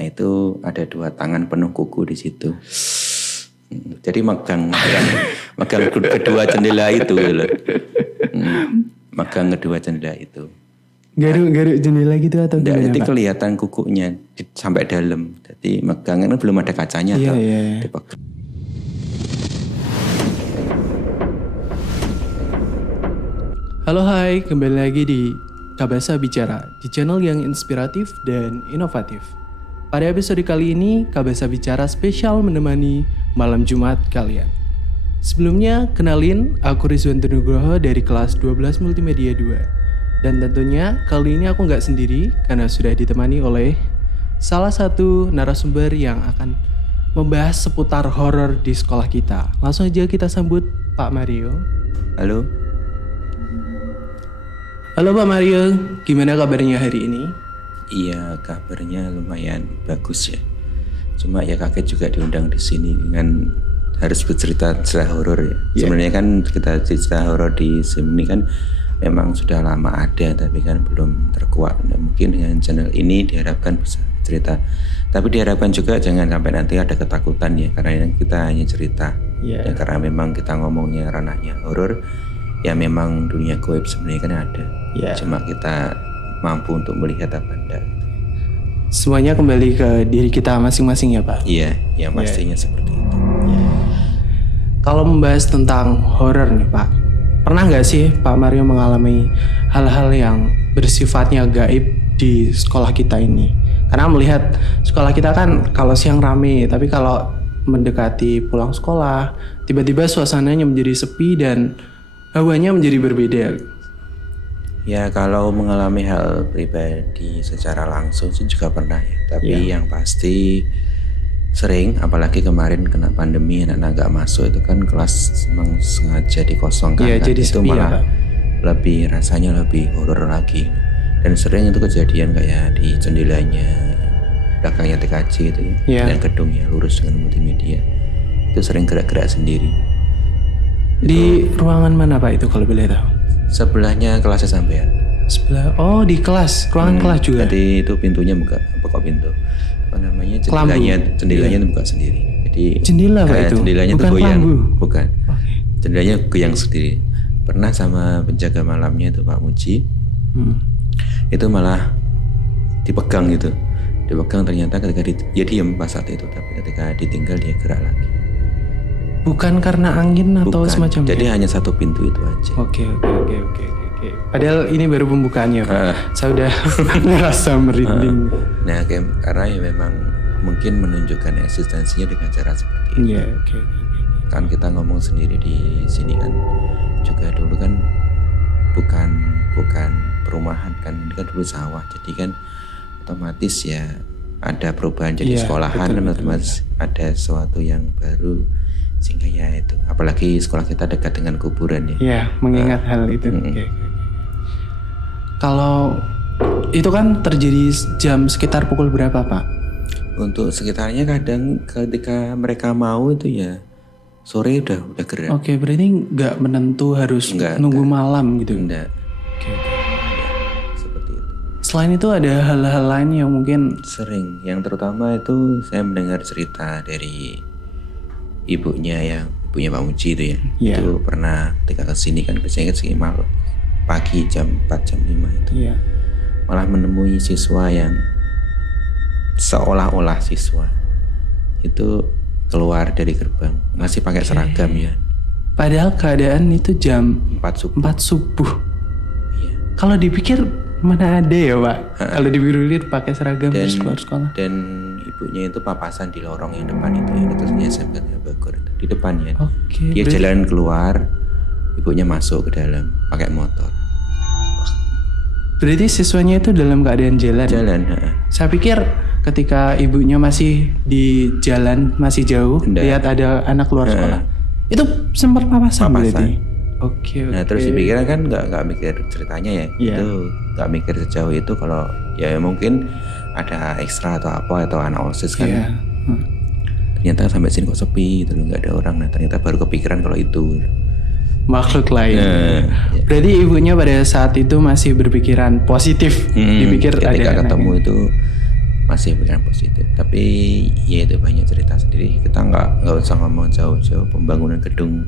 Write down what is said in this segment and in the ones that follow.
Nah itu ada 2 tangan penuh kuku di situ. Jadi megang kedua jendela itu loh. Megang kedua jendela itu. Garuk jendela gitu atau gimana? Nanti Pak? kelihatan kukunya sampai dalam. Jadi megangnya belum ada kacanya. Iya. Halo hai, kembali lagi di Kabasa Bicara, di channel yang inspiratif dan inovatif. Pada episode kali ini, Kabasa Bicara spesial menemani malam Jumat kalian. Sebelumnya, kenalin, aku Rizwan Nugroho dari kelas 12 Multimedia 2. Dan tentunya kali ini aku nggak sendiri karena sudah ditemani oleh salah satu narasumber yang akan membahas seputar horor di sekolah kita. Langsung aja kita sambut Pak Mario. Halo. Halo Pak Mario, gimana kabarnya hari ini? Iya, kabarnya lumayan bagus ya. Cuma ya kaget juga diundang di sini dengan harus bercerita cerita horor ya. Yeah. Sebenarnya kan kita cerita horor di sini kan memang sudah lama ada, tapi kan belum terkuat. Nah, mungkin dengan channel ini diharapkan bisa cerita. Tapi diharapkan juga jangan sampai nanti ada ketakutan ya, karena kita hanya cerita. Yeah. Ya, karena memang kita ngomongnya ranahnya horor. Ya memang dunia gaib sebenarnya kan ada. Yeah. Cuma kita mampu untuk melihat apa enggak. Semuanya kembali ke diri kita masing-masing ya Pak? Iya, yang pastinya seperti itu. Yeah. Kalau membahas tentang horor nih Pak, pernah nggak sih Pak Mario mengalami hal-hal yang bersifatnya gaib di sekolah kita ini? Karena melihat sekolah kita kan kalau siang rame, tapi kalau mendekati pulang sekolah, tiba-tiba suasananya menjadi sepi dan hawanya menjadi berbeda. Ya kalau mengalami hal pribadi secara langsung sih juga pernah ya. Tapi yang pasti sering, apalagi kemarin kena pandemi anak-anak gak masuk itu kan kelas memang sengaja dikosongkan. Iya, kan? jadi Itu malah lebih rasanya lebih horor lagi. Dan sering itu kejadian kayak di jendelanya belakangnya TKJ itu ya, dan gedungnya lurus dengan multimedia. Itu sering gerak-gerak sendiri. Di ruangan mana Pak itu kalau boleh tahu? Sebelahnya kelasnya sampean. Sebelah, oh di kelas, ruangan kelas juga. Jadi itu pintunya buka pintu. Apa namanya? Jendelanya itu buka sendiri. Jadi jendela Pak itu. Jendelanya bukan itu goyang. Kelambu. Bukan. Okay. Jendelanya goyang sendiri. Pernah sama penjaga malamnya itu Pak Muji. Itu malah dipegang gitu. Dipegang ternyata ketika dia diam pas saat itu, tapi ketika ditinggal dia gerak lagi. Bukan karena angin atau semacam itu. Jadi hanya satu pintu itu aja. Oke. Padahal ini baru pembukaannya Pak. Saya udah merasa merinding. Nah, karena ya memang mungkin menunjukkan eksistensinya dengan cara seperti itu. Iya, oke. Kan kita ngomong sendiri di sini kan juga dulu kan bukan perumahan kan, ini kan dulu sawah. Jadi kan otomatis ya ada perubahan jadi sekolahan, otomatis ada sesuatu yang baru. Sehingga ya itu, apalagi sekolah kita dekat dengan kuburan ya. Iya, mengingat hal itu. Okay. Kalau itu kan terjadi jam sekitar pukul berapa Pak? Untuk sekitarnya kadang ketika mereka mau itu ya sore udah gerak. Oke, berarti nggak menentu harus nunggu malam gitu? Enggak. Oke. Ya, seperti itu. Selain itu ada hal-hal lain yang mungkin? Sering, yang terutama itu saya mendengar cerita dari ibunya Pak Muji itu ya. Itu pernah ketika kesini kan biasanya kesini malam pagi jam 4 jam 5 itu malah menemui siswa yang seolah-olah siswa itu keluar dari gerbang masih pakai seragam ya, padahal keadaan itu jam 4 subuh. Iya. Kalau dipikir mana ada ya Pak kalau dipikir pakai seragam terus keluar sekolah. Dan ibunya itu papasan di lorong yang depan itu ya, terusnya SMK Bogor itu di depan ya. Dia jalan keluar, ibunya masuk ke dalam pakai motor. Berarti siswanya itu dalam keadaan jalan. Saya pikir ketika ibunya masih di jalan masih jauh, lihat ada anak keluar sekolah. Itu sempat papasan. Berarti. Oke. Nah terus dipikirkan kan nggak mikir ceritanya ya. Itu nggak mikir sejauh itu kalau ya mungkin ada ekstra atau apa atau anak OSIS kan. Ternyata sampai sini kok sepi, terus nggak ada orang. Nah ternyata baru kepikiran kalau itu makhluk lain. Berarti ibunya pada saat itu masih berpikiran positif, dipikir ketika ada ketemu itu masih pikiran positif. Tapi ya itu banyak cerita sendiri. Kita nggak usah ngomong jauh-jauh. Pembangunan gedung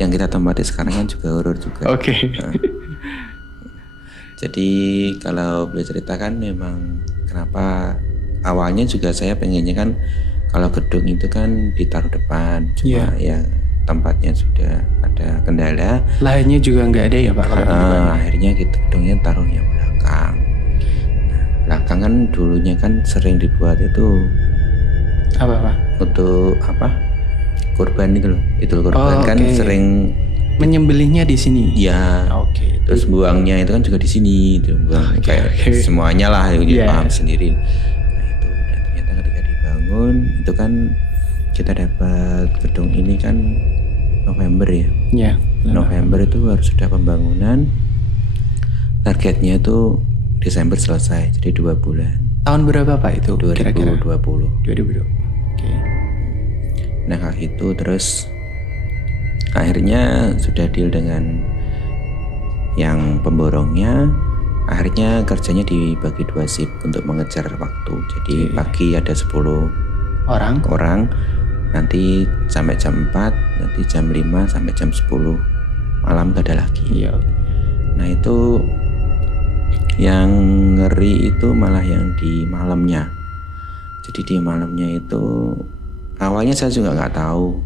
yang kita tempati sekarang kan juga horor juga. Oke. Nah, jadi kalau boleh ceritakan memang kenapa awalnya juga saya pengennya kan kalau gedung itu kan ditaruh depan, cuma ya tempatnya sudah ada kendala. Lainnya juga nggak ada ya Pak? Akhirnya gitu gedungnya taruhnya belakang. Nah, belakang kan dulunya kan sering dibuat itu apa Pak? Untuk apa? Kurban itu loh. Itu kurban kan sering menyembelihnya di sini. Ya. Oke. Terus buangnya itu kan juga di sini, itu buang kayak semuanya lah, paham sendiri. Nah itu, dan ternyata ketika dibangun itu kan kita dapat gedung ini kan November ya. Iya. November itu harus sudah pembangunan. Targetnya itu Desember selesai, jadi 2 bulan. Tahun berapa Pak itu? 2020. 2020. Oke. Nah kayak gitu terus akhirnya sudah deal dengan yang pemborongnya. Akhirnya kerjanya dibagi 2 shift untuk mengejar waktu. Jadi pagi ada 10 orang, nanti sampai jam 4, nanti jam 5 sampai jam 10 malam ada lagi. Iya. Nah itu yang ngeri itu malah yang di malamnya. Jadi di malamnya itu awalnya saya juga nggak tahu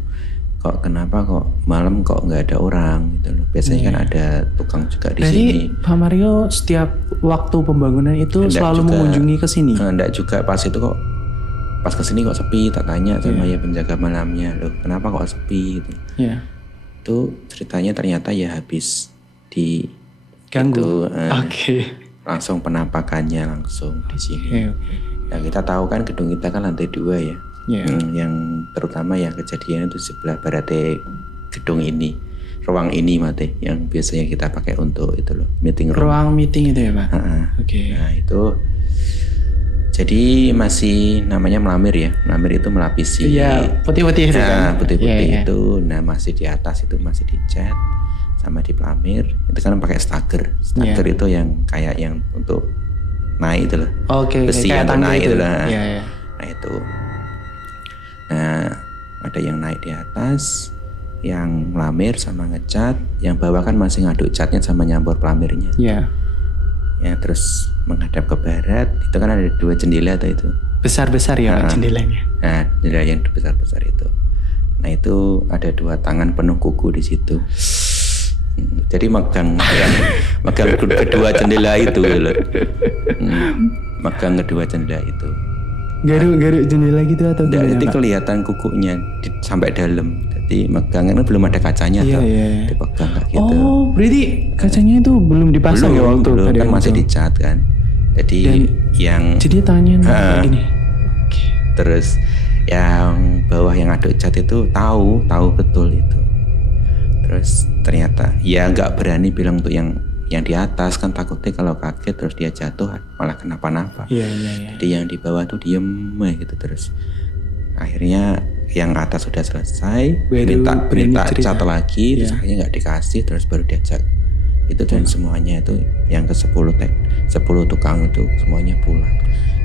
kok kenapa kok malam kok nggak ada orang gitu loh. Biasanya kan ada tukang juga di sini. Jadi Pak Mario setiap waktu pembangunan itu selalu mengunjungi ke sini? Enggak juga, pas itu kok pas kesini kok sepi, tak tanya sama ya penjaga malamnya, loh kenapa kok sepi gitu. Iya. Itu ceritanya ternyata ya habis di ganggu. Oke. Langsung penampakannya langsung di sini. Nah kita tahu kan gedung kita kan lantai 2 ya. Yang terutama yang kejadian itu sebelah barat gedung ini, ruang ini mate yang biasanya kita pakai untuk itu loh, meeting room. Ruang meeting itu ya Pak? Oke. Nah itu jadi masih namanya melamir ya, melamir itu melapisi. Iya, putih-putih itu kan? Putih-putih itu, nah masih di atas itu masih dicat sama di pelamir itu kan pakai stager itu yang kayak yang untuk naik itu loh. Besi yang untuk naik itu lah. Nah itu. Nah ada yang naik di atas, yang melamir sama ngecat, yang bawah kan masih ngaduk catnya sama nyampur pelamirnya. Iya. Ya terus menghadap ke barat itu kan ada 2 jendela tuh itu. Besar-besar ya Pak jendelanya. Nah jendela yang besar-besar itu. Nah itu ada 2 tangan penuh kuku di situ. Jadi megang kedua jendela itu loh. Megang kedua jendela itu. Garuk jendela gitu atau gimana? Jadi kelihatan kukunya sampai dalam. Jadi megangnya belum ada kacanya tuh. Dipegang kayak gitu. Oh, berarti kacanya itu belum dipasang ya waktu belum kan masih dicat kan. Jadi jadi tangannya kayak gini. Terus yang bawah yang aduk cat itu tahu betul itu. Terus ternyata ya nggak berani bilang untuk yang di atas, kan takutnya kalau kaget terus dia jatuh malah kenapa-napa. Jadi yang di bawah tuh diem gitu terus. Akhirnya yang atas sudah selesai, minta cat lagi, terus akhirnya nggak dikasih, terus baru diajak itu dan semuanya itu yang ke 10 tukang itu semuanya pulang.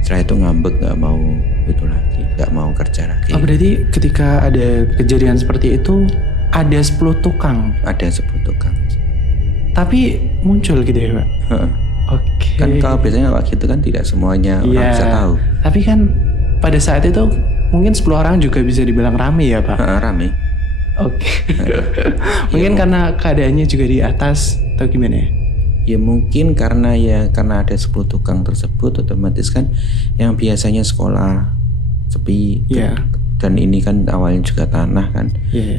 Setelah itu ngambek nggak mau itu lagi, nggak mau kerja lagi. Oh berarti ketika ada kejadian seperti itu ada 10 tukang? Ada 10 tukang. Tapi muncul gitu ya Pak? Oke. Kan kalau biasanya kalau gitu kan tidak semuanya orang bisa tahu. Tapi kan pada saat itu mungkin 10 orang juga bisa dibilang rame ya Pak? Rame. Oke. Mungkin karena keadaannya juga di atas atau gimana ya? Ya mungkin karena ada 10 tukang tersebut otomatis kan yang biasanya sekolah sepi. Dan ini kan awalnya juga tanah kan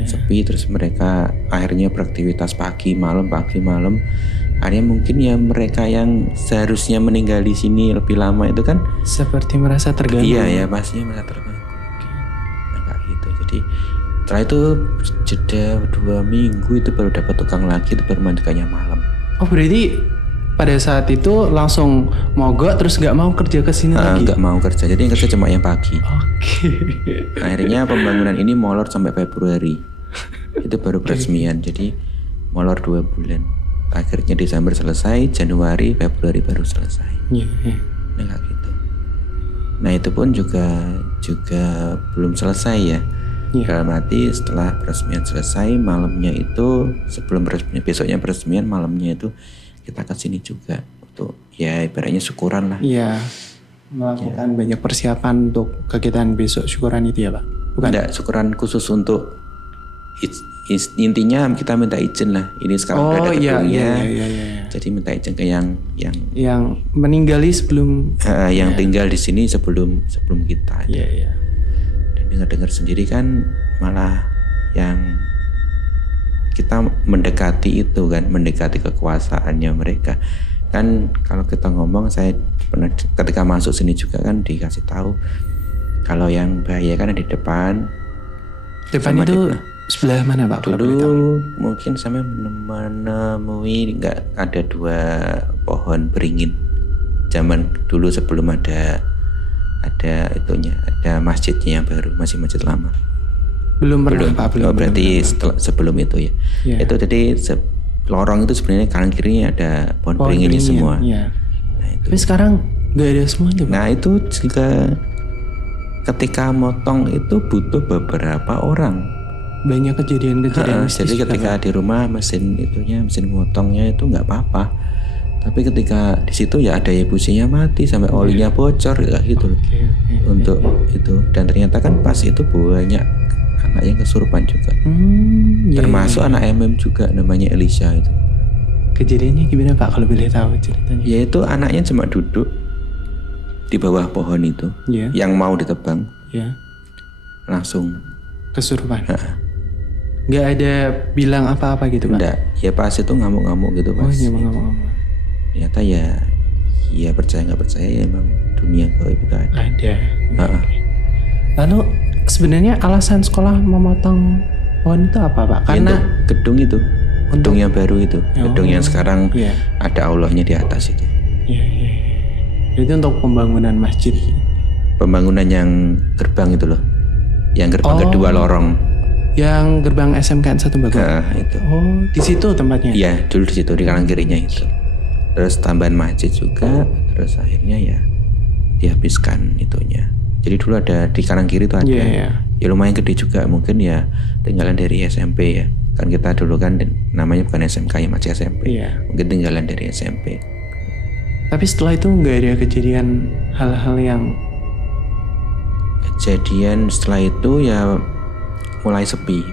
sepi, terus mereka akhirnya beraktivitas pagi malam. Akhirnya mungkin ya mereka yang seharusnya meninggal di sini lebih lama itu kan seperti merasa terganggu. Iya ya pastinya merasa terganggu. Nah kayak gitu. Jadi setelah itu jeda 2 minggu itu baru dapat tukang lagi, itu baru mandikannya malam. Oh berarti pada saat itu langsung mogok terus nggak mau kerja ke sini lagi? Nggak mau kerja, jadi yang kerja cuma yang pagi. Akhirnya pembangunan ini molor sampai Februari. Itu baru peresmian, jadi molor 2 bulan. Akhirnya Desember selesai, Januari, Februari baru selesai. Nah kayak gitu. Nah itu pun juga belum selesai ya. Iya. Dalam arti setelah peresmian selesai malamnya itu, sebelum peresmian, besoknya peresmian, malamnya itu kita ke sini juga untuk ya ibaratnya syukuran lah. Iya, melakukan banyak persiapan untuk kegiatan besok syukuran itu ya Pak? Bukan? Enggak, syukuran khusus untuk intinya kita minta izin lah. Ini sekarang udah ada gedungnya. Iya. Jadi minta izin ke yang meninggali sebelum yang tinggal di sini sebelum kita. Iya. Dan dengar sendiri kan malah yang kita mendekati itu kan, mendekati kekuasaannya mereka. Kan kalau kita ngomong, saya pernah ketika masuk sini juga kan dikasih tahu kalau yang bahaya kan di depan. Depan itu sebelah mana Pak? Dulu mungkin saya menemui nggak ada 2 pohon beringin. Zaman dulu sebelum ada masjidnya yang baru, masih masjid lama. Belum Pak. Oh, berarti sebelum itu ya. Yeah. Itu jadi lorong itu sebenarnya kanan kirinya ada pohon beringinnya semua. Iya. Nah, itu. Tapi sekarang nggak ada semuanya Pak. Nah itu juga ketika motong itu butuh beberapa orang. Banyak kejadian-kejadian mistis. Jadi ketika di rumah mesin motongnya itu nggak apa-apa. Tapi ketika di situ ya ada businya mati sampai olinya bocor kayak gitu loh. Untuk itu, dan ternyata kan pas itu banyak anak yang kesurupan juga. Termasuk anak MM juga namanya Elisha itu. Kejadiannya gimana Pak kalau boleh tahu ceritanya? Yaitu anaknya cuma duduk di bawah pohon itu, yang mau ditebang, langsung kesurupan. Nggak ada bilang apa-apa gitu Pak? Enggak, ya pas itu ngamuk-ngamuk gitu pas. Oh iya, ngamuk-ngamuk. Ternyata ya percaya nggak percaya ya emang dunia gaib itu ada. Lalu sebenarnya alasan sekolah memotong pohon itu apa Pak? Karena gedung itu, gedung yang baru itu, gedung yang sekarang ada Allahnya di atas itu. Iya. Itu untuk pembangunan masjid. Pembangunan yang gerbang itu loh, yang gerbang kedua lorong. Yang gerbang SMK 1 Bogor. Itu. Oh, di situ tempatnya? Iya, dulu di situ di kanan kirinya itu. Terus tambahan masjid juga, terus akhirnya ya dihabiskan itunya. Jadi dulu ada di kanan kiri itu ada. Ya lumayan gede juga, mungkin ya tinggalan dari SMP ya. Kan kita dulu kan namanya bukan SMK ya, masih SMP. Mungkin tinggalan dari SMP. Tapi setelah itu nggak ada kejadian hal-hal yang... Kejadian setelah itu ya mulai sepi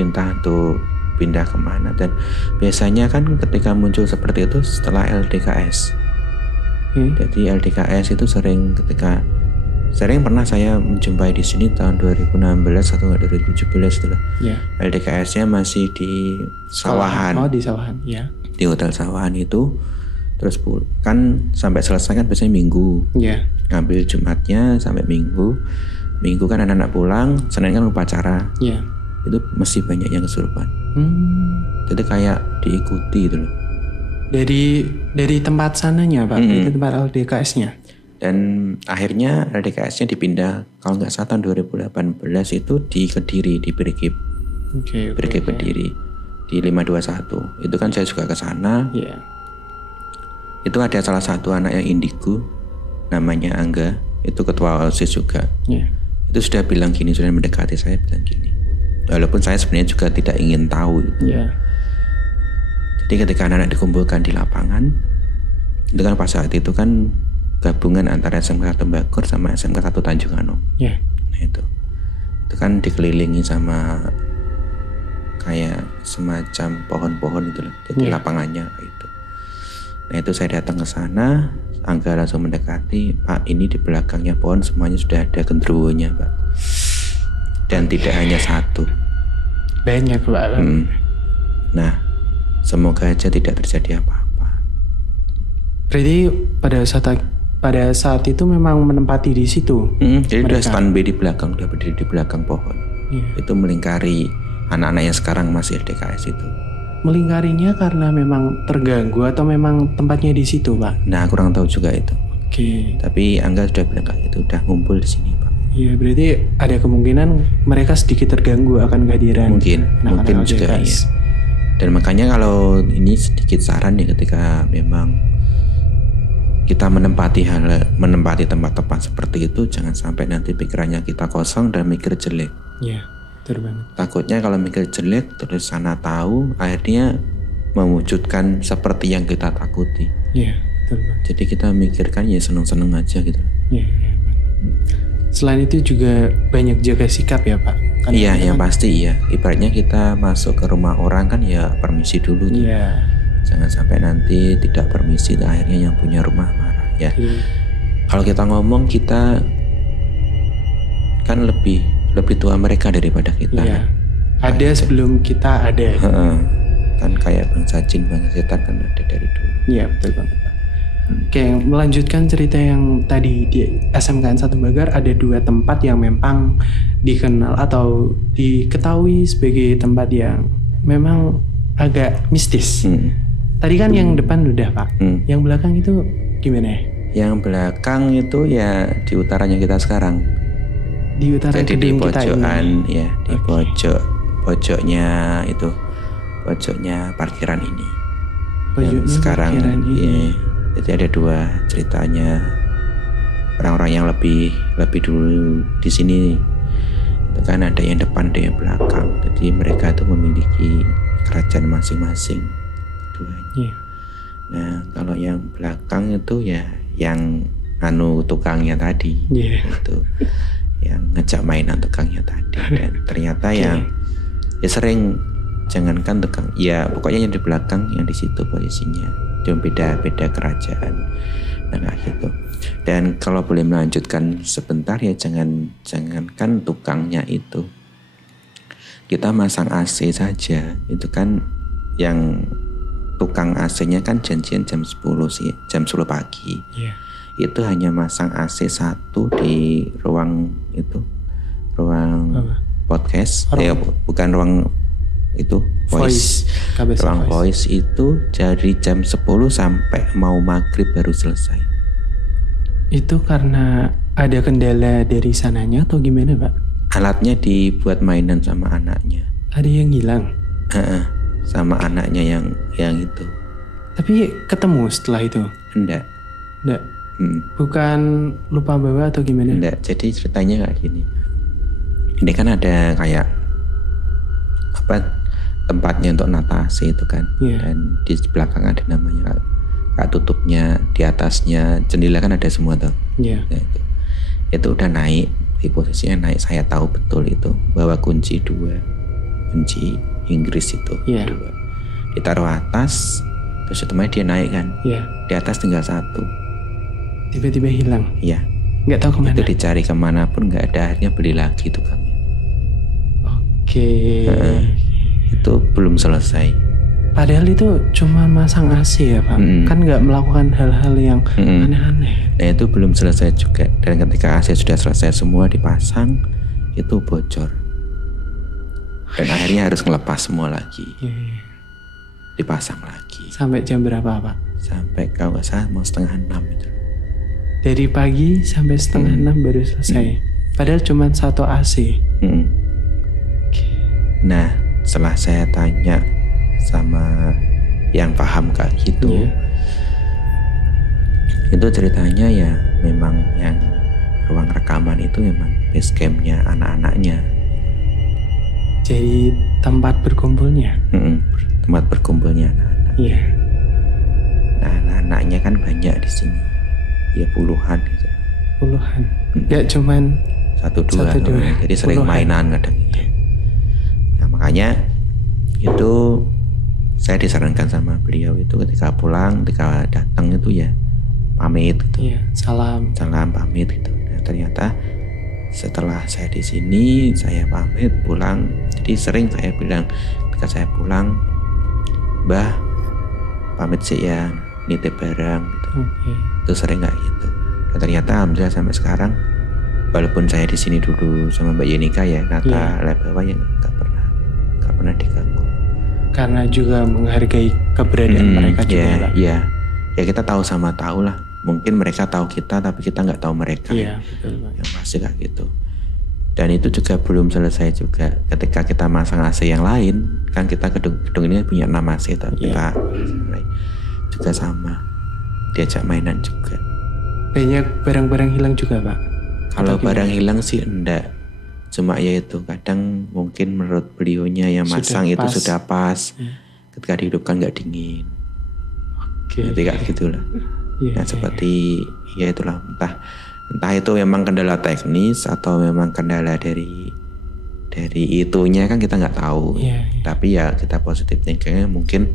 entah untuk pindah kemana. Dan biasanya kan ketika muncul seperti itu setelah LDKS. Jadi LDKS itu sering pernah saya menjumpai di sini tahun 2016 atau 2017 itu lah. LDKS-nya masih di Sawahan. Di Sawahan, ya. Di Hotel Sawahan itu. Terus kan sampai selesai kan biasanya Minggu. Ngambil Jumatnya sampai Minggu. Minggu kan anak-anak pulang, Senin kan upacara. Itu masih banyak yang kesurupan. Jadi kayak diikuti gitu loh. Dari tempat sananya Pak, dari tempat LDKS-nya. Dan akhirnya LDKS-nya dipindah, kalau nggak salah tahun 2018 itu di Kediri, di Brigip. Brigip Kediri di 521. Itu kan saya juga ke sana. Itu ada salah satu anak yang indigo, namanya Angga, itu ketua OSIS juga. Itu sudah bilang gini, sudah mendekati saya bilang gini. Walaupun saya sebenarnya juga tidak ingin tahu itu. Jadi ketika anak-anak dikumpulkan di lapangan, itu kan pas saat itu kan gabungan antara SMK 1 Bogor sama SMK 1 Tanjung Anom. Nah itu kan dikelilingi sama kayak semacam pohon-pohon itu loh. Jadi lapangannya itu. Nah itu saya datang ke sana, Angga langsung mendekati, Pak ini di belakangnya pohon semuanya sudah ada genderuwonya Pak. Dan tidak hanya satu. Banyak Pak. Nah semoga aja tidak terjadi apa-apa. Berarti pada saat itu memang menempati di situ. Jadi udah standby di belakang, udah berdiri di belakang pohon. Itu melingkari anak-anak yang sekarang masih LDKS itu. Melingkarinya karena memang terganggu atau memang tempatnya di situ Pak? Nah kurang tahu juga itu. Tapi Angga sudah bilang kayak itu udah ngumpul di sini Pak. Iya berarti ada kemungkinan mereka sedikit terganggu akan kehadiran. Mungkin juga ya. Dan makanya kalau ini sedikit saran ya, ketika memang kita menempati tempat-tempat seperti itu, jangan sampai nanti pikirannya kita kosong dan mikir jelek. Iya, betul banget. Takutnya kalau mikir jelek terus sana tahu, akhirnya mewujudkan seperti yang kita takuti. Iya, betul banget. Jadi kita mikirkan ya seneng-seneng aja gitu. Iya. Selain itu juga banyak jaga sikap ya Pak. Iya, yang pasti iya. Ibaratnya kita masuk ke rumah orang kan ya permisi dulu tuh. Iya. Jangan sampai nanti tidak permisi, akhirnya yang punya rumah marah ya. Kalau kita ngomong, kita kan lebih tua mereka daripada kita. Iya. Ada sebelum kita ada. Kan kayak bangsa jin, bangsa setan kan ada dari dulu. Iya, betul banget Pak. Oke, melanjutkan cerita yang tadi di SMKN 1 Bagar, ada 2 tempat yang memang dikenal atau diketahui sebagai tempat yang memang agak mistis. Tadi kan yang depan udah Pak, yang belakang itu gimana ya? Yang belakang itu ya di utaranya kita sekarang. Di utara jadi di gedung kita pojokan ini. ya, di pojoknya itu, pojoknya parkiran ini. Pojoknya yang sekarang parkiran ini. Ya, jadi ada 2 ceritanya. Orang-orang yang lebih dulu di sini itu kan ada yang depan, ada yang belakang. Jadi mereka itu memiliki kerajaan masing-masing. Iya. Nah, kalau yang belakang itu ya yang tukangnya tadi. Iya. Itu yang ngejak mainan tukangnya tadi. Dan ternyata yang ya sering, jangankan tukang, ya pokoknya yang di belakang, yang di situ posisinya. Cuma beda kerajaan. Nah, kayak gitu. Dan kalau boleh melanjutkan sebentar ya, jangankan tukangnya itu. Kita masang AC saja, itu kan yang tukang AC-nya kan janjian jam 10 pagi. Iya. Itu hanya masang AC 1 di ruang podcast. Bukan ruang itu voice. Ruang voice itu dari jam 10 sampai mau maghrib baru selesai. Itu karena ada kendala dari sananya atau gimana Pak? Alatnya dibuat mainan sama anaknya. Ada yang hilang? Sama anaknya yang itu. Tapi ketemu setelah itu? Enggak. Bukan lupa bawa atau gimana? Enggak, jadi ceritanya kayak gini. Ini kan ada kayak tempatnya untuk nata AC itu kan. Dan di belakang ada namanya kayak tutupnya, di atasnya jendela kan ada semua tuh. Nah, itu udah naik, di posisinya naik. Saya tahu betul itu, bawa kunci 2, kunci Inggris itu 2, ditaruh atas, terus otomatis dia naik kan. Di atas tinggal 1, tiba-tiba hilang. Iya. Nggak tahu kemana. Itu dicari kemana pun nggak ada, akhirnya beli lagi tukangnya. Oke. Itu belum selesai. Padahal itu cuma masang AC ya Pak. Kan nggak melakukan hal-hal yang aneh-aneh. Nah, itu belum selesai juga. Dan ketika AC sudah selesai semua dipasang, itu bocor. Dan akhirnya harus ngelepas semua lagi. Dipasang lagi. Sampai jam berapa Pak? Sampai kalau nggak salah mau 5:30 itu. Dari pagi sampai 5:30 baru selesai. Padahal cuma 1 AC. Nah, setelah saya tanya sama yang paham kayak gitu, itu ceritanya ya memang yang ruang rekaman itu memang base campnya anak-anaknya. Jadi tempat berkumpulnya? Tempat berkumpulnya anak-anak. Iya. Nah, anak-anaknya kan banyak di sini, ya puluhan gitu. Puluhan? Gak cuman 1-2. Jadi sering mainan kadang gitu. Nah, makanya itu saya disarankan sama beliau itu ketika pulang, ketika datang itu ya pamit gitu. Salam pamit gitu. Nah, ternyata setelah saya di sini, saya pamit pulang. Jadi sering saya bilang ketika saya pulang, Mbah pamit sih ya, nitip barang gitu. Itu sering nggak gitu. Dan ternyata alhamdulillah sampai sekarang, walaupun saya di sini dulu sama Mbak Yenika ya, nata lab bawah ya nggak pernah diganggu. Karena juga menghargai keberadaan mereka juga. Iya. Ya kita tahu sama tahu lah. Mungkin mereka tahu kita tapi kita nggak tahu mereka. Iya, betul. Yang pasti kayak gitu. Dan itu juga belum selesai juga. Ketika kita masang AC yang lain, kan kita gedung ini punya 6 AC, kita juga sama. diajak mainan juga. Banyak barang-barang hilang juga Pak? Kalau barang hilang sih enggak, cuma ya itu kadang mungkin menurut beliaunya yang masang itu sudah pas, ketika dihidupkan nggak dingin. Jadi kayak gitulah. Seperti ya itulah, entah itu memang kendala teknis atau memang kendala dari itunya kan kita nggak tahu. Tapi ya kita positif thinkingnya mungkin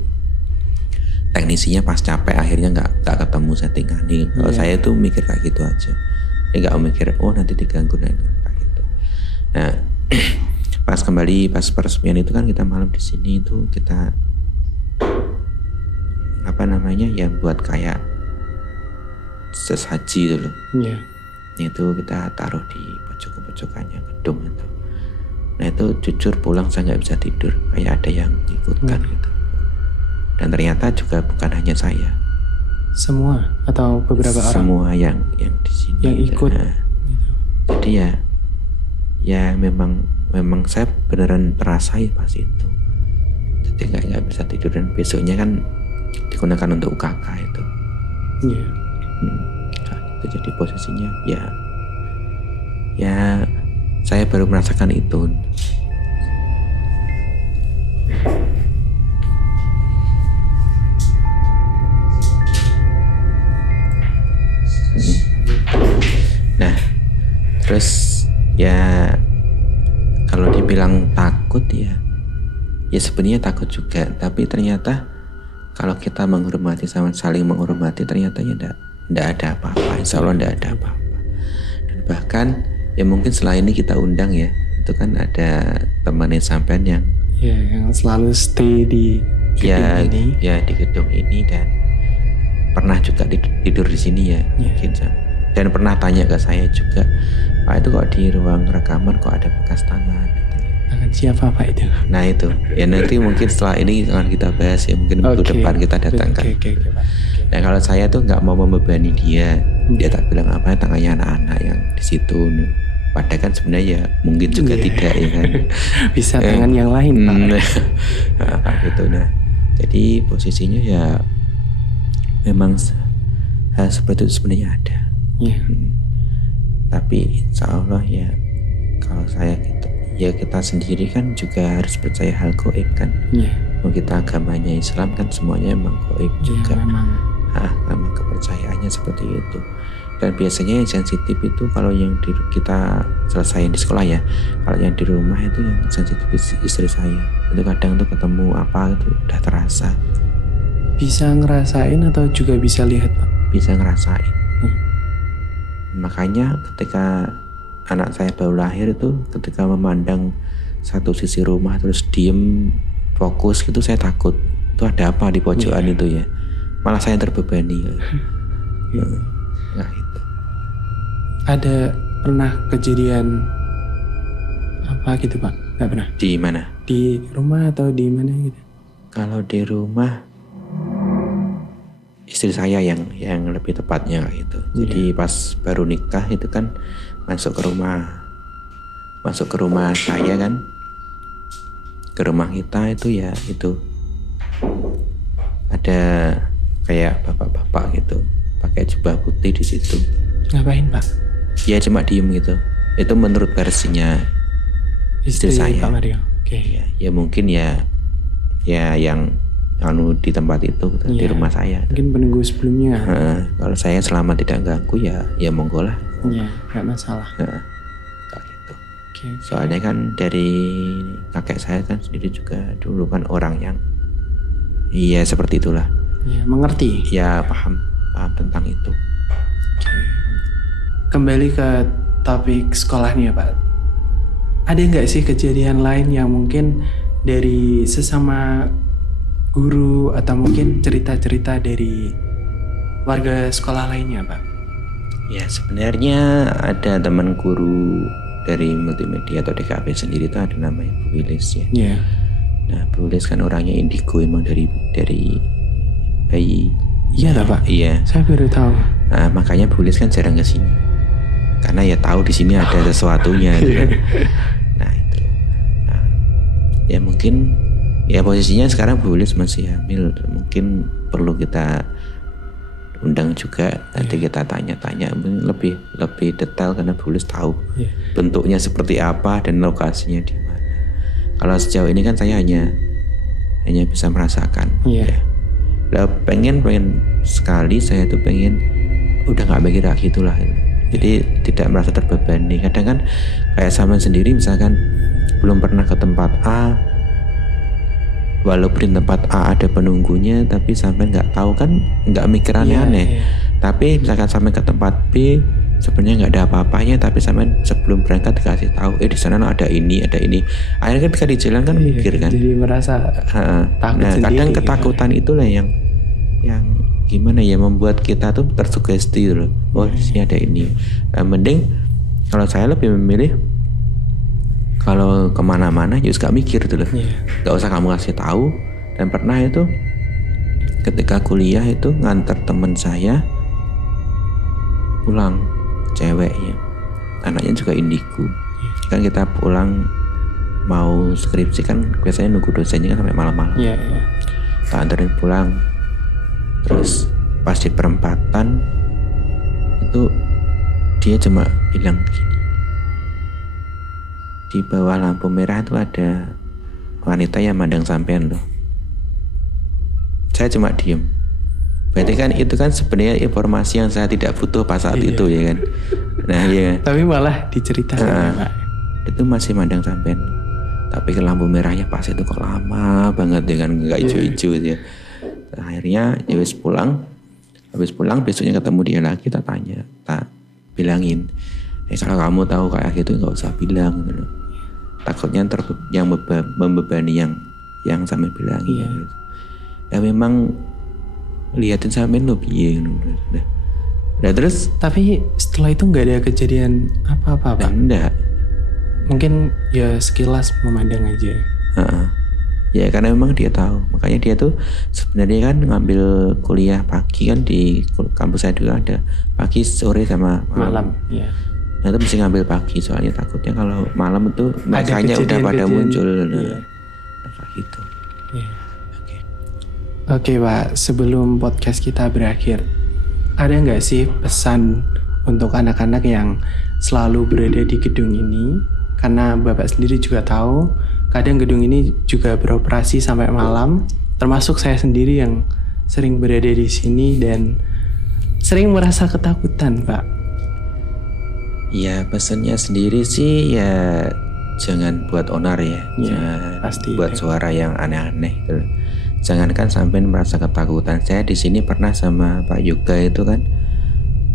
teknisinya pas capek akhirnya nggak ketemu settingan. Kalau saya tuh mikir kayak gitu aja. Nggak mikir nanti diganggu dan kayak gitu. Nah pas peresmian itu kan kita malam di sini itu kita yang buat kayak sesaji itu loh. Itu kita taruh di pojok-pojokannya gedung itu. Nah itu jujur pulang saya nggak bisa tidur, kayak ada yang ikutkan gitu. Dan ternyata juga bukan hanya saya. Semua atau beberapa orang? Semua yang di sini. Yang ikut. Nah, jadi ya memang saya beneran terasa ya pas itu. Jadi nggak bisa tidur dan besoknya kan digunakan untuk UKK itu. Itu jadi posisinya ya saya baru merasakan itu. Nah terus ya kalau dibilang takut ya sebenarnya takut juga, tapi ternyata kalau kita menghormati sama saling menghormati ternyata ya enggak ada apa-apa, insya Allah enggak ada apa-apa. Dan bahkan ya mungkin setelah ini kita undang ya, itu kan ada temannya sampean yang selalu stay di gedung ini. Ya di gedung ini dan pernah juga tidur di sini ya mungkin. Dan pernah tanya ke saya juga, Pak itu kok di ruang rekaman kok ada bekas tangan gitu. Tangan siapa Pak itu? Nah itu ya nanti mungkin setelah ini akan kita bahas ya, mungkin minggu depan kita datangkan. Nah kalau saya tuh nggak mau membebani dia tak bilang tangannya anak-anak yang di situ. Padahal kan sebenarnya ya mungkin juga tidak ya kan. Bisa tangan yang lain Pak. Nah, gitu. Nah jadi posisinya ya memang hal seperti itu sebenarnya ada. Tapi insya Allah ya kalau saya gitu ya kita sendiri kan juga harus percaya hal gaib kan. Kalau kita agamanya Islam kan semuanya emang gaib juga. Memang kepercayaannya seperti itu. Dan biasanya yang sensitif itu kalau yang kita selesaiin di sekolah ya, kalau yang di rumah itu yang sensitif istri saya. Itu kadang tuh ketemu apa itu udah terasa. Bisa ngerasain atau juga bisa lihat Pak? Bisa ngerasain. Makanya ketika anak saya baru lahir itu, ketika memandang satu sisi rumah terus diem fokus gitu, saya takut itu ada apa di pojokan itu ya, malah saya terbebani. Nah itu ada pernah kejadian apa gitu Pak? Nggak pernah? Di mana? Di rumah atau di mana gitu? Kalau di rumah istri saya yang lebih tepatnya gitu. Jadi pas baru nikah itu kan masuk ke rumah saya kan, ke rumah kita itu ya itu ada kayak bapak-bapak gitu pakai jubah putih di situ. Ngapain Pak? Ya cuma diem gitu. Itu menurut versinya istri saya. Pak Mario. Ya mungkin ya yang di tempat itu di rumah saya. Mungkin penunggu sebelumnya. Kalau saya selama tidak ganggu ya monggo lah. Nggak masalah. Kayak gitu. Soalnya kan dari kakek saya kan sendiri juga dulu kan orang yang seperti itulah. Mengerti. Ya paham tentang itu. Kembali ke topik sekolahnya Pak. Ada nggak sih kejadian lain yang mungkin dari sesama guru atau mungkin cerita-cerita dari warga sekolah lainnya Pak? Ya sebenarnya ada teman guru dari multimedia atau DKP sendiri itu ada namanya Bu Wilis ya. Nah Bu Wilis kan orangnya indigo emang dari bayi. Iya lah Pak. Iya. Saya baru tahu. Nah makanya Bu Wilis kan jarang kesini karena ya tahu di sini ada sesuatunya gitu kan. Nah itu. Nah, ya mungkin ya posisinya sekarang Bu Wilis masih hamil, mungkin perlu kita undang juga. Nanti kita tanya-tanya lebih detail karena Bulus tahu bentuknya seperti apa dan lokasinya di mana. Kalau sejauh ini kan saya hanya bisa merasakan. Lah pengen sekali saya tuh pengen udah nggak mikir lagi itulah. Jadi tidak merasa terbebani. Kadang kan kayak sama sendiri misalkan belum pernah ke tempat A, walaupun di tempat A ada penunggunya, tapi sampai nggak tahu kan nggak mikir aneh-aneh. Tapi misalkan sampai ke tempat B sebenarnya nggak ada apa-apanya, tapi sampai sebelum berangkat dikasih tahu di sana ada ini. Akhirnya kan ketika di jalan kan mikir kan. Jadi merasa takut nah, sendiri. Kadang ketakutan itulah yang gimana ya membuat kita tuh tersugesti loh. Oh di sini ada ini. Mending kalau saya lebih memilih kalau kemana-mana just gak mikir tuh loh. Gak usah kamu kasih tahu. Dan pernah itu ketika kuliah itu nganter temen saya pulang, ceweknya, anaknya juga indigo. Kan kita pulang mau skripsi kan biasanya nunggu dosennya kan sampai malam-malam. Kita anterin pulang. Terus pas di perempatan itu dia cuma bilang gini, di bawah lampu merah itu ada wanita yang mandang sampean loh. Saya cuma diem. Berarti kan itu kan sebenarnya informasi yang saya tidak butuh pas saat itu ya kan. Nah iya. Tapi malah diceritakan Pak. Itu masih mandang sampean. Tapi ke lampu merahnya pas itu kok lama banget ya kan, nggak hijau-hijau ya. Akhirnya ya wis pulang. Habis pulang besoknya ketemu dia lagi, tak tanya, tak bilangin. Kalau kamu tahu kayak gitu nggak usah bilang gitu loh. Takutnya yang membebani yang sampe bilangin. Gitu. Ya memang liatin sampean lo piye gitu. Nah terus tapi setelah itu nggak ada kejadian apa-apa Pak? Enggak. Mungkin ya sekilas memandang aja. Ya karena memang dia tahu. Makanya dia tuh sebenarnya kan ngambil kuliah pagi kan di kampus saya dulu ada pagi, sore sama malam. Nah itu mesti ngambil pagi soalnya takutnya kalau malam itu makanya udah pada muncul. Kayak gitu. Oke Pak, sebelum podcast kita berakhir, ada nggak sih pesan untuk anak-anak yang selalu berada di gedung ini? Karena Bapak sendiri juga tahu kadang gedung ini juga beroperasi sampai malam, termasuk saya sendiri yang sering berada di sini dan sering merasa ketakutan, Pak. Ya pesannya sendiri sih ya jangan buat onar ya, jangan pasti buat suara yang aneh-aneh gitu. Jangankan sampai merasa ketakutan. Saya di sini pernah sama Pak Yoga itu kan,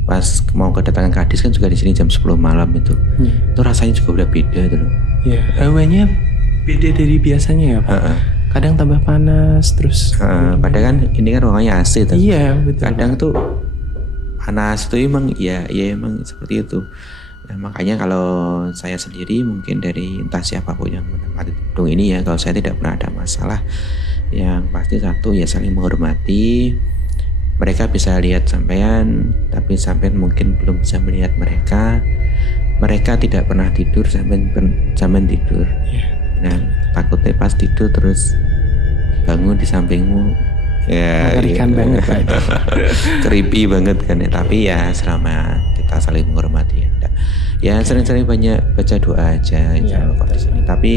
pas mau kedatangan Kadis kan juga di sini jam 10 malam itu. Itu rasanya juga udah beda itu loh. Iya, hawanya beda dari biasanya ya Pak. Kadang tambah panas terus. Padahal kan ini kan ruangannya AC tuh. Iya betul. Kadang tuh panas tuh emang ya emang seperti itu. Nah, makanya kalau saya sendiri mungkin dari entah siapapun yang menempati gedung ini ya, kalau saya tidak pernah ada masalah. Yang pasti satu ya saling menghormati. Mereka bisa lihat sampean, tapi sampean mungkin belum bisa melihat mereka. Mereka tidak pernah tidur, sampean tidur. Nah, takutnya pas tidur terus bangun di sampingmu. Ya, mengerikan banget Pak. Creepy banget kan ya. Tapi ya selama kita saling menghormati ya sering-sering banyak baca doa aja kok di sini. Tapi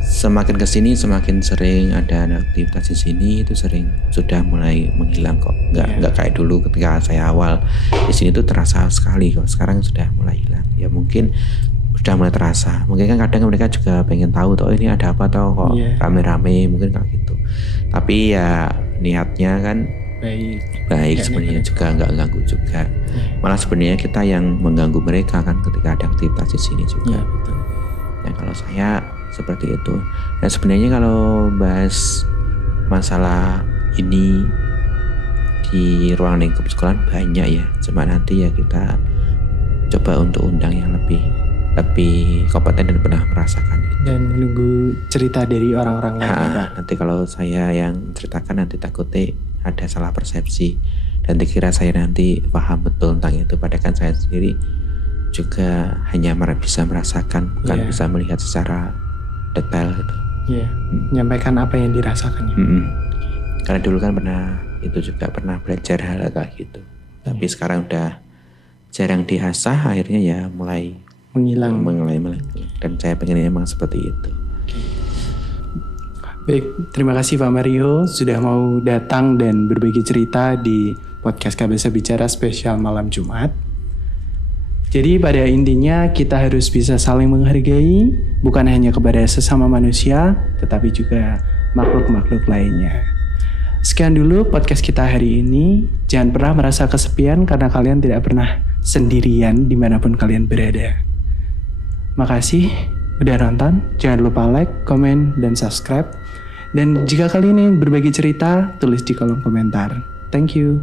semakin kesini semakin sering ada aktivitas di sini, itu sering sudah mulai menghilang kok. Nggak kayak dulu ketika saya awal di sini tuh terasa sekali kok. Sekarang sudah mulai hilang. Ya mungkin sudah mulai terasa. Mungkin kan kadang mereka juga pengen tahu tuh ini ada apa tau kok rame-rame, mungkin kayak gitu. Tapi ya niatnya kan baik sebenarnya juga nggak ganggu juga. Malah sebenarnya kita yang mengganggu mereka kan ketika ada aktivitas di sini juga. Betul. Ya kalau saya seperti itu. Dan sebenarnya kalau bahas masalah ini di ruang lingkup sekolah banyak ya. Cuma nanti ya kita coba untuk undang yang lebih kompeten dan pernah merasakan itu. Dan menunggu cerita dari orang-orang lain. Nanti kalau saya yang ceritakan nanti takutnya ada salah persepsi dan dikira saya nanti paham betul tentang itu. Padahal kan saya sendiri juga hanya bisa merasakan, bukan bisa melihat secara detail gitu. Menyampaikan apa yang dirasakan. Karena dulu kan pernah itu juga pernah belajar hal kayak gitu. Tapi sekarang udah jarang diasah, akhirnya ya mulai Menghilang. dan saya pengen emang seperti itu. Baik, terima kasih Pak Mario sudah mau datang dan berbagi cerita di podcast KBSA Bicara spesial malam Jumat. Jadi pada intinya kita harus bisa saling menghargai, bukan hanya kepada sesama manusia, tetapi juga makhluk-makhluk lainnya. Sekian dulu podcast kita hari ini. Jangan pernah merasa kesepian karena kalian tidak pernah sendirian dimanapun kalian berada. Makasih udah nonton. Jangan lupa like, komen, dan subscribe. Dan jika kalian ingin berbagi cerita, tulis di kolom komentar. Thank you.